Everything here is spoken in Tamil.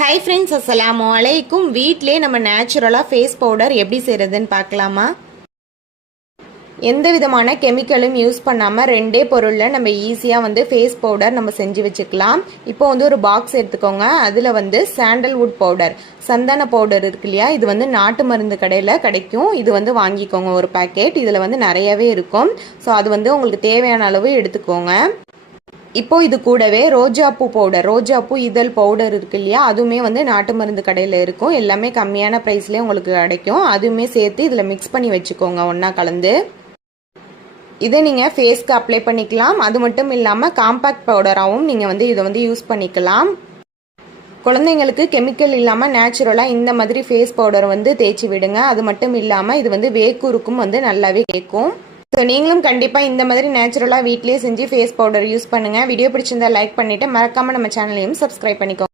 ஹாய் ஃப்ரெண்ட்ஸ், அஸ்ஸலாமு அலைக்கும். வீட்டிலே நம்ம நேச்சுரலாக ஃபேஸ் பவுடர் எப்படி செய்கிறதுன்னு பார்க்கலாமா? எந்த விதமான கெமிக்கலும் யூஸ் பண்ணாமல் ரெண்டே பொருளில் நம்ம ஈஸியாக ஃபேஸ் பவுடர் நம்ம செஞ்சு வச்சுக்கலாம். இப்போ ஒரு பாக்ஸ் எடுத்துக்கோங்க. அதில் சாண்டல்வுட் பவுடர், சந்தன பவுடர் இருக்கு இல்லையா, இது நாட்டு மருந்து கடையில் கிடைக்கும். இது வாங்கிக்கோங்க ஒரு பேக்கெட். இதில் நிறையவே இருக்கும். ஸோ அது உங்களுக்கு தேவையான அளவு எடுத்துக்கோங்க. இப்போ இது கூடவே ரோஜாப்பூ பவுடர், ரோஜாப்பூ இதழ் பவுடர் இருக்கு இல்லையா, அதுவுமே நாட்டு மருந்து கடையில் இருக்கும். எல்லாமே கம்மியான ப்ரைஸ்லேயே உங்களுக்கு கிடைக்கும். அதுவுமே சேர்த்து இதில் மிக்ஸ் பண்ணி வச்சுக்கோங்க ஒன்றா கலந்து. இதை நீங்கள் ஃபேஸ்க்கு அப்ளை பண்ணிக்கலாம். அது மட்டும் இல்லாமல் காம்பேக்ட் பவுடராகவும் நீங்கள் இதை யூஸ் பண்ணிக்கலாம். குழந்தைங்களுக்கு கெமிக்கல் இல்லாமல் நேச்சுரலாக இந்த மாதிரி ஃபேஸ் பவுடர் தேய்ச்சி விடுங்க. அது மட்டும் இல்லாமல் இது வேக்கூருக்கும் நல்லாவே கேட்கும். ஸோ நீங்களும் கண்டிப்பாக இந்த மாதிரி நேச்சுரலாக வீட்டிலேயே செஞ்சு ஃபேஸ் பவுடர் யூஸ் பண்ணுங்கள். வீடியோ பிடிச்சிருந்தா லைக் பண்ணிவிட்டு மறக்காமல் நம்ம சேனலையும் சப்ஸ்கிரைப் பண்ணிக்கோங்க.